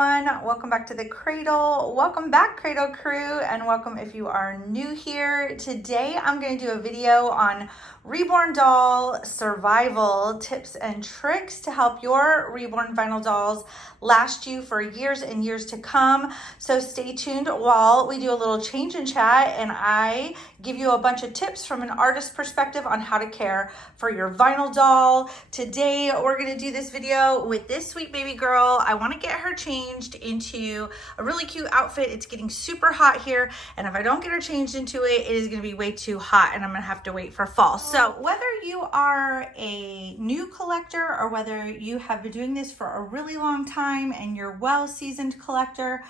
everyone. Welcome back to the Cradle. Welcome back, Cradle crew, and welcome if you are new here. Today I'm going to do a video on Reborn doll survival tips and tricks to help your Reborn vinyl dolls last you for years and years to come. So stay tuned while we do a little change in chat and I give you a bunch of tips from an artist perspective on how to care for your vinyl doll. Today we're going to do this video with this sweet baby girl. I want to get her changed into a really cute outfit. It's getting super hot here, and if I don't get her changed into it, it is going to be way too hot and I'm going to have to wait for fall. So whether you are a new collector or whether you have been doing this for a really long time and you're well-seasoned collector,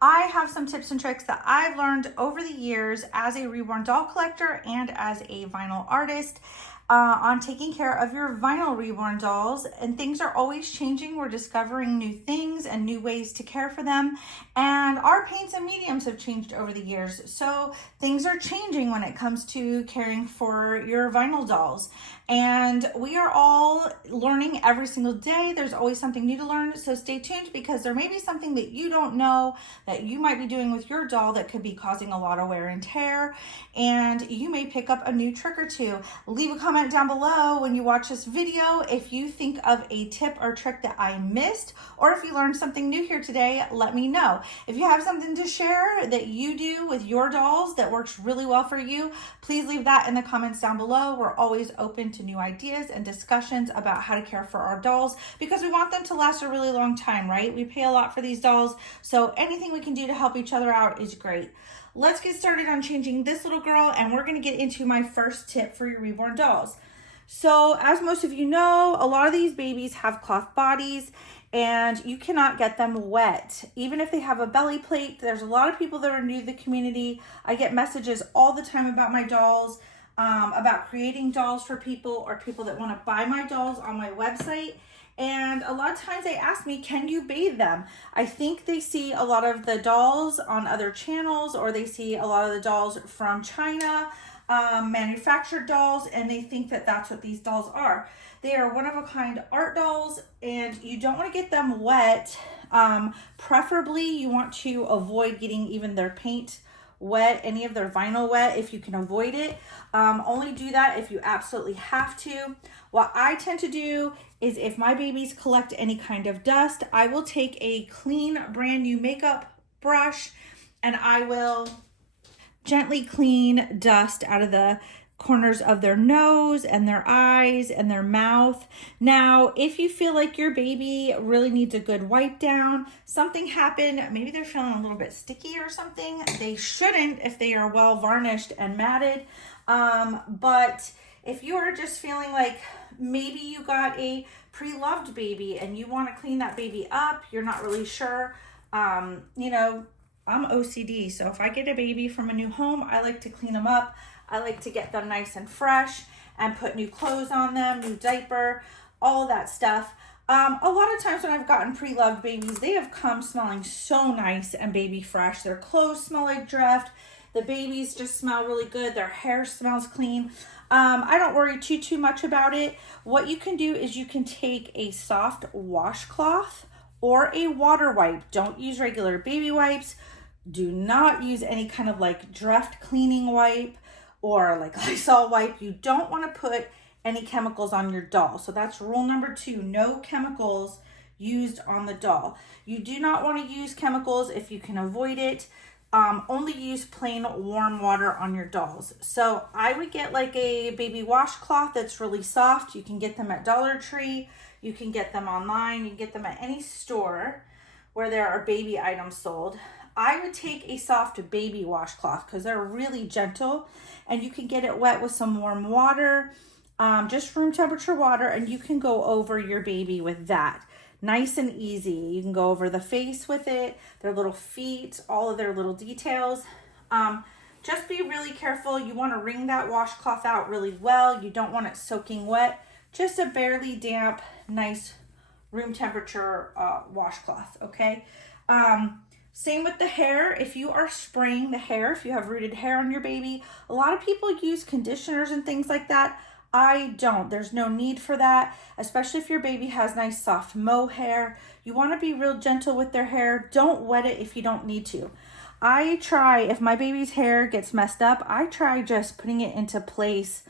I have some tips and tricks that I've learned over the years as a Reborn doll collector and as a vinyl artist on taking care of your vinyl Reborn dolls. And things are always changing. We're discovering new things and new ways to care for them. And our paints and mediums have changed over the years. So things are changing when it comes to caring for your vinyl dolls. And we are all learning every single day. There's always something new to learn. So stay tuned because there may be something that you don't know that you might be doing with your doll that could be causing a lot of wear and tear. And you may pick up a new trick or two. Leave a comment down below when you watch this video if you think of a tip or trick that I missed, or if you learned something new here today, let me know. If you have something to share that you do with your dolls that works really well for you, please leave that in the comments down below. We're always open to new ideas and discussions about how to care for our dolls because we want them to last a really long time, right? We pay a lot for these dolls, so anything we can do to help each other out is great. Let's get started on changing this little girl, and we're going to get into my first tip for your Reborn dolls. So as most of you know, a lot of these babies have cloth bodies and you cannot get them wet. Even if they have a belly plate, there's a lot of people that are new to the community. I get messages all the time about my dolls, about creating dolls for people or people that want to buy my dolls on my website. And a lot of times they ask me, can you bathe them? I think they see a lot of the dolls on other channels, or they see a lot of the dolls from China, manufactured dolls, and they think that that's what these dolls are. They are one-of-a-kind art dolls, and you don't want to get them wet. Preferably, you want to avoid getting even their paint wet, any of their vinyl wet if you can avoid it. Only do that if you absolutely have to. What I tend to do is if my babies collect any kind of dust, I will take a clean brand new makeup brush and I will gently clean dust out of the corners of their nose and their eyes and their mouth. Now, if you feel like your baby really needs a good wipe down, something happened, maybe they're feeling a little bit sticky or something, they shouldn't if they are well varnished and matted. But if you are just feeling like maybe you got a pre-loved baby and you want to clean that baby up, you're not really sure, you know, I'm OCD, so if I get a baby from a new home, I like to clean them up. I like to get them nice and fresh and put new clothes on them, new diaper, all of that stuff. A lot of times when I've gotten pre-loved babies, they have come smelling so nice and baby fresh. Their clothes smell like Dreft. The babies just smell really good. Their hair smells clean. I don't worry too much about it. What you can do is you can take a soft washcloth or a water wipe. Don't use regular baby wipes. Do not use any kind of like Dreft cleaning wipe or like Lysol wipe. You don't want to put any chemicals on your doll. So that's rule number 2, no chemicals used on the doll. You do not want to use chemicals if you can avoid it. Only use plain warm water on your dolls. So I would get like a baby washcloth that's really soft. You can get them at Dollar Tree. You can get them online. You can get them at any store where there are baby items sold. I would take a soft baby washcloth because they're really gentle and you can get it wet with some warm water, just room temperature water, and you can go over your baby with that. Nice and easy. You can go over the face with it, their little feet, all of their little details. Just be really careful. You want to wring that washcloth out really well. You don't want it soaking wet. Just a barely damp, nice room temperature washcloth, okay? Same with the hair. If you are spraying the hair, if you have rooted hair on your baby, a lot of people use conditioners and things like that. I don't. There's no need for that, especially if your baby has nice soft mohair. You want to be real gentle with their hair. Don't wet it if you don't need to. I try, if my baby's hair gets messed up, I try just putting it into place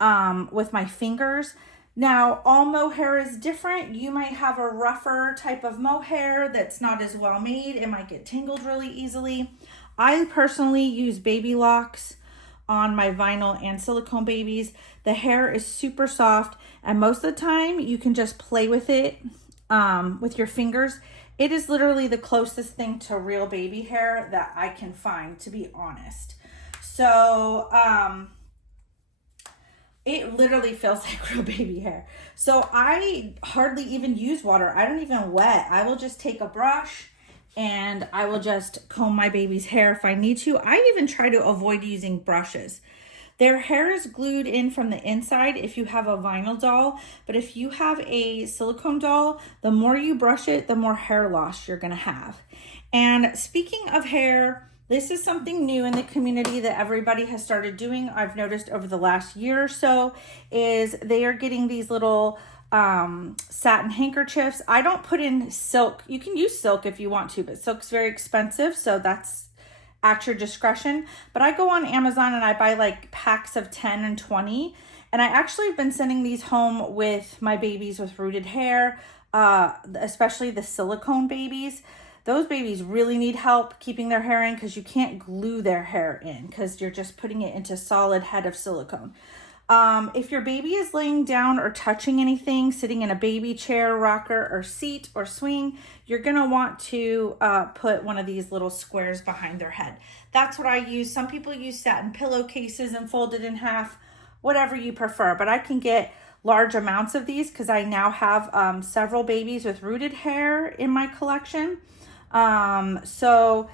with my fingers. Now, all mohair is different. You might have a rougher type of mohair that's not as well made. It might get tangled really easily. I personally use baby locks on my vinyl and silicone babies. The hair is super soft, and most of the time you can just play with it with your fingers. It is literally the closest thing to real baby hair that I can find, to be honest. So it literally feels like real baby hair. So I hardly even use water. I don't even wet. I will just take a brush and I will just comb my baby's hair if I need to. I even try to avoid using brushes. Their hair is glued in from the inside if you have a vinyl doll, but if you have a silicone doll, the more you brush it, the more hair loss you're gonna have. And speaking of hair, this is something new in the community that everybody has started doing. I've noticed over the last year or so is they are getting these little satin handkerchiefs. I don't put in silk. You can use silk if you want to, but silk's very expensive, so that's at your discretion. But I go on Amazon and I buy like packs of 10 and 20, and I actually have been sending these home with my babies with rooted hair, especially the silicone babies. Those babies really need help keeping their hair in because you can't glue their hair in because you're just putting it into solid head of silicone. If your baby is laying down or touching anything, sitting in a baby chair, rocker, or seat or swing, you're gonna want to put one of these little squares behind their head. That's what I use. Some people use satin pillowcases and fold it in half, whatever you prefer, but I can get large amounts of these because I now have several babies with rooted hair in my collection. So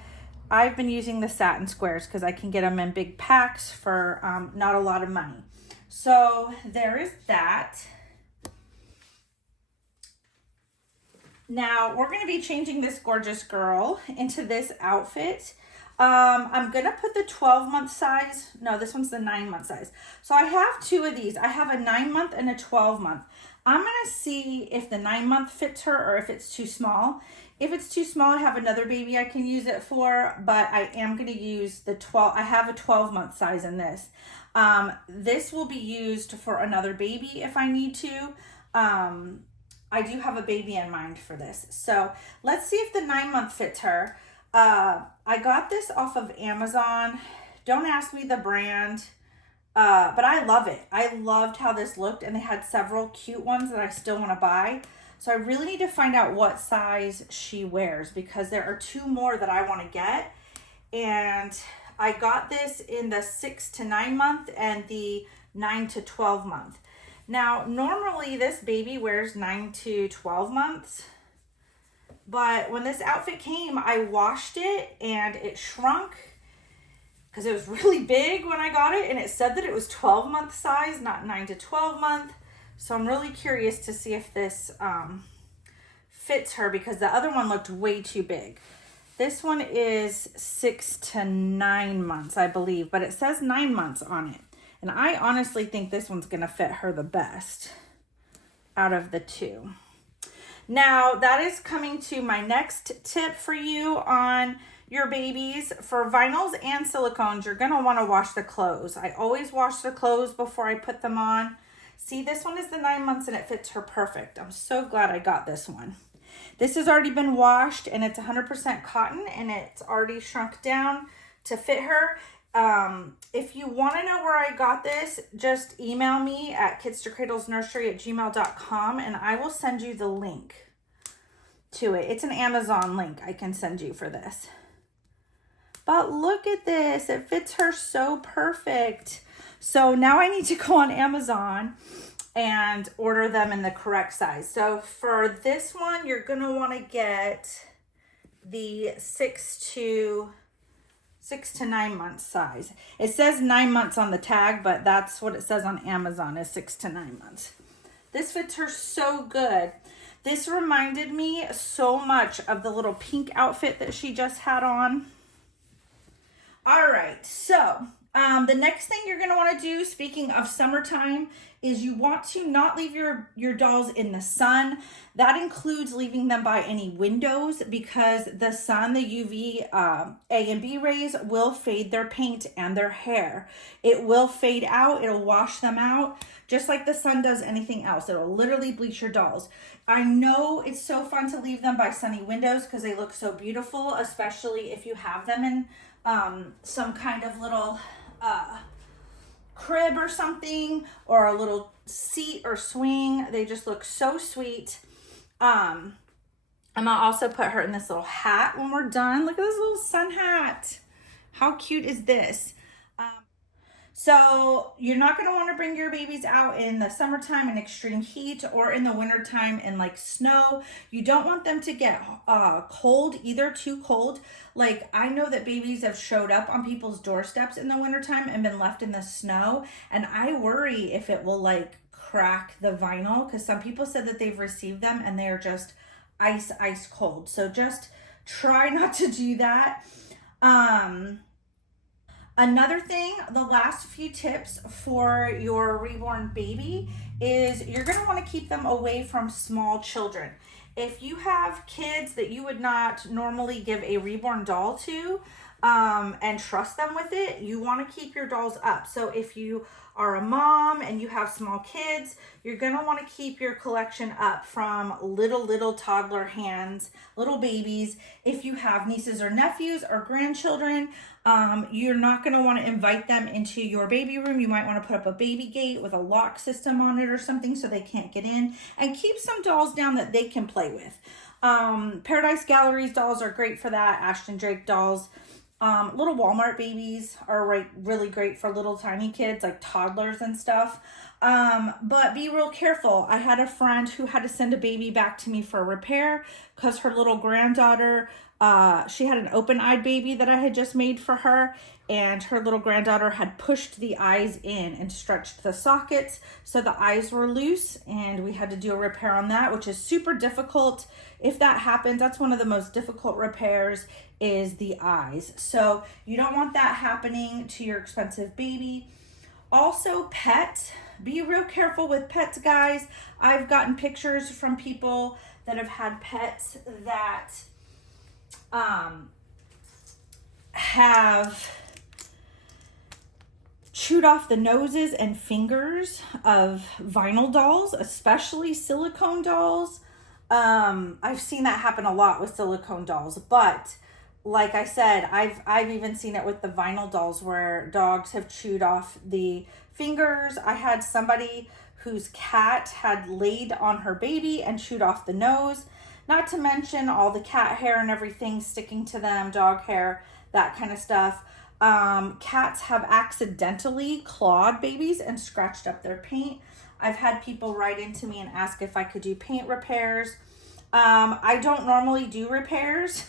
I've been using the satin squares because I can get them in big packs for not a lot of money. So there is that. Now we're going to be changing this gorgeous girl into this outfit. I'm going to put the 12-month size. No, this one's the 9-month size. So I have two of these. I have a 9-month and a 12-month. I'm going to see if the 9-month fits her or if it's too small. If it's too small, I have another baby I can use it for, but I am going to use the 12. I have a 12-month size in this. This will be used for another baby if I need to. I do have a baby in mind for this. So let's see if the 9-month fits her. I got this off of Amazon. Don't ask me the brand, but I love it. I loved how this looked, and they had several cute ones that I still want to buy. So I really need to find out what size she wears because there are two more that I want to get. And I got this in the 6 to 9 month and the 9 to 12 month. Now, normally this baby wears 9 to 12 months, but when this outfit came, I washed it and it shrunk because it was really big when I got it, and it said that it was 12-month size, not 9 to 12 month. So I'm really curious to see if this fits her because the other one looked way too big. This one is 6 to 9 months, I believe, but it says 9 months on it. And I honestly think this one's gonna fit her the best out of the two. Now, that is coming to my next tip for you on your babies. For vinyls and silicones, you're gonna wanna wash the clothes. I always wash the clothes before I put them on. See, this one is the 9 months and it fits her perfect. I'm so glad I got this one. This has already been washed and it's 100% cotton and it's already shrunk down to fit her. If you want to know where I got this, just email me at kitstokradlesnursery@gmail.com and I will send you the link to it. It's an Amazon link I can send you for this. But look at this. It fits her so perfect. So now I need to go on Amazon and order them in the correct size. So for this one, you're gonna wanna get the 6 to 9 months size. It says 9 months on the tag, but that's what it says on Amazon is 6 to 9 months. This fits her so good. This reminded me so much of the little pink outfit that she just had on. All right, so The next thing you're going to want to do, speaking of summertime, is you want to not leave your dolls in the sun. That includes leaving them by any windows, because the sun, the UV A and B rays will fade their paint and their hair. It will fade out. It'll wash them out, just like the sun does anything else. It'll literally bleach your dolls. I know it's so fun to leave them by sunny windows because they look so beautiful, especially if you have them in some kind of little crib or something, or a little seat or swing. They just look so sweet. I'm gonna also put her in this little hat when we're done. Look at this little sun hat. How cute is this? So you're not going to want to bring your babies out in the summertime in extreme heat, or in the wintertime in like snow. You don't want them to get cold, either too cold. Like, I know that babies have showed up on people's doorsteps in the wintertime and been left in the snow. And I worry if it will like crack the vinyl, because some people said that they've received them and they're just ice cold. So just try not to do that. Another thing, the last few tips for your reborn baby is you're going to want to keep them away from small children. If you have kids that you would not normally give a reborn doll to and trust them with it, you want to keep your dolls up. So if you are a mom and you have small kids, you're going to want to keep your collection up from little toddler hands, little babies. If you have nieces or nephews or grandchildren, you're not going to want to invite them into your baby room. You might want to put up a baby gate with a lock system on it or something so they can't get in, and keep some dolls down that they can play with. Paradise Galleries dolls are great for that. Ashton Drake dolls. Little Walmart babies are really great for little tiny kids, like toddlers and stuff. But be real careful. I had a friend who had to send a baby back to me for repair because her little granddaughter, she had an open-eyed baby that I had just made for her, and her little granddaughter had pushed the eyes in and stretched the sockets, so the eyes were loose, and we had to do a repair on that, which is super difficult. If that happens, that's one of the most difficult repairs, is the eyes. So you don't want that happening to your expensive baby. Also, pets. Be real careful with pets, guys. I've gotten pictures from people that have had pets that have chewed off the noses and fingers of vinyl dolls, especially silicone dolls. I've seen that happen a lot with silicone dolls, but like I said, I've even seen it with the vinyl dolls where dogs have chewed off the fingers. I had somebody whose cat had laid on her baby and chewed off the nose, not to mention all the cat hair and everything sticking to them, dog hair, that kind of stuff. Cats have accidentally clawed babies and scratched up their paint. I've had people write into me and ask if I could do paint repairs. I don't normally do repairs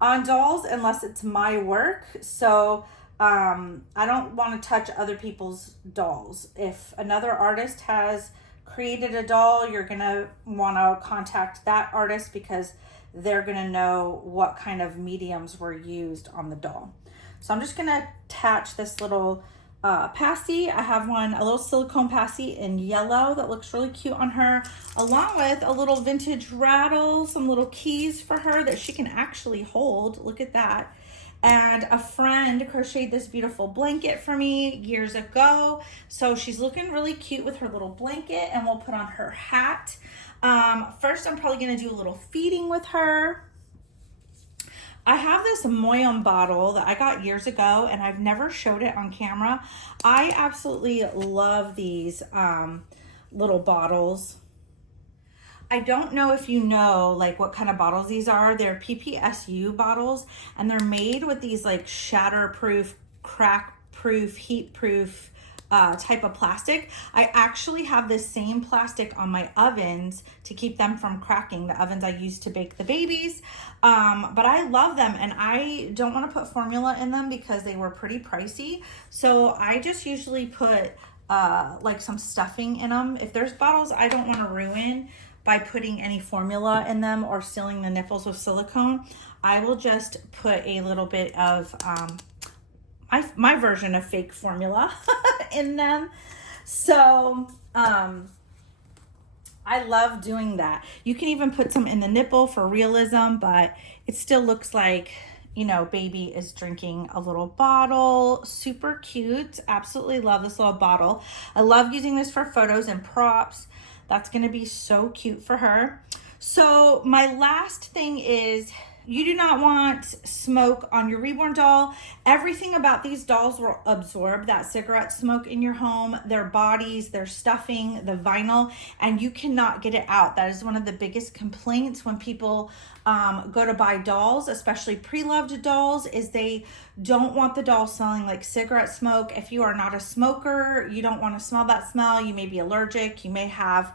on dolls unless it's my work. So I don't want to touch other people's dolls. If another artist has created a doll, you're going to want to contact that artist because they're going to know what kind of mediums were used on the doll. So I'm just going to attach this little passy. I have a little silicone passy in yellow that looks really cute on her, along with a little vintage rattle, some little keys for her that she can actually hold. Look at that. And a friend crocheted this beautiful blanket for me years ago. So she's looking really cute with her little blanket, and we'll put on her hat. First, I'm probably going to do a little feeding with her. I have this Moyum bottle that I got years ago, and I've never showed it on camera. I absolutely love these little bottles. I don't know if you know like what kind of bottles these are. They're PPSU bottles, and they're made with these like shatterproof, crack-proof, heat-proof type of plastic. I actually have this same plastic on my ovens to keep them from cracking, the ovens I use to bake the babies. But I love them, and I don't want to put formula in them because they were pretty pricey. So I just usually put like some stuffing in them. If there's bottles I don't want to ruin by putting any formula in them or sealing the nipples with silicone, I will just put a little bit of my version of fake formula in them. So I love doing that. You can even put some in the nipple for realism, but it still looks like, you know, baby is drinking a little bottle. Super cute. Absolutely love this little bottle. I love using this for photos and props. That's going to be so cute for her. So my last thing is, you do not want smoke on your Reborn doll. Everything about these dolls will absorb that cigarette smoke in your home, their bodies, their stuffing, the vinyl, and you cannot get it out. That is one of the biggest complaints when people go to buy dolls, especially pre-loved dolls, is they don't want the doll smelling like cigarette smoke. If you are not a smoker, you don't want to smell that smell. You may be allergic. You may have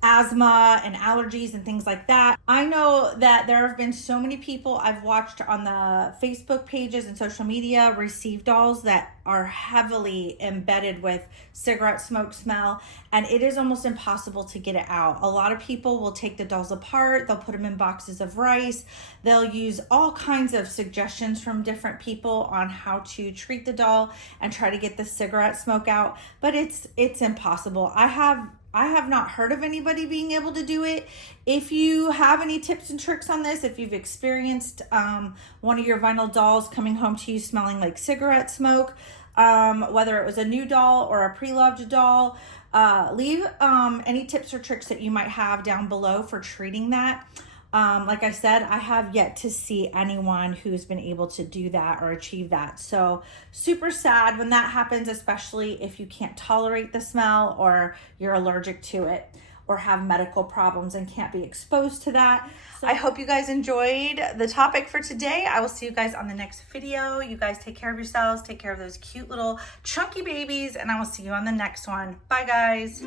asthma and allergies and things like that. I know that there have been so many people I've watched on the Facebook pages and social media receive dolls that are heavily embedded with cigarette smoke smell, and it is almost impossible to get it out. A lot of people will take the dolls apart, they'll put them in boxes of rice, they'll use all kinds of suggestions from different people on how to treat the doll and try to get the cigarette smoke out, but it's impossible. I have not heard of anybody being able to do it. If you have any tips and tricks on this, if you've experienced one of your vinyl dolls coming home to you smelling like cigarette smoke, whether it was a new doll or a pre-loved doll, leave any tips or tricks that you might have down below for treating that. Like I said, I have yet to see anyone who's been able to do that or achieve that. So super sad when that happens, especially if you can't tolerate the smell or you're allergic to it or have medical problems and can't be exposed to that. So I hope you guys enjoyed the topic for today. I will see you guys on the next video. You guys take care of yourselves, take care of those cute little chunky babies, and I will see you on the next one. Bye guys.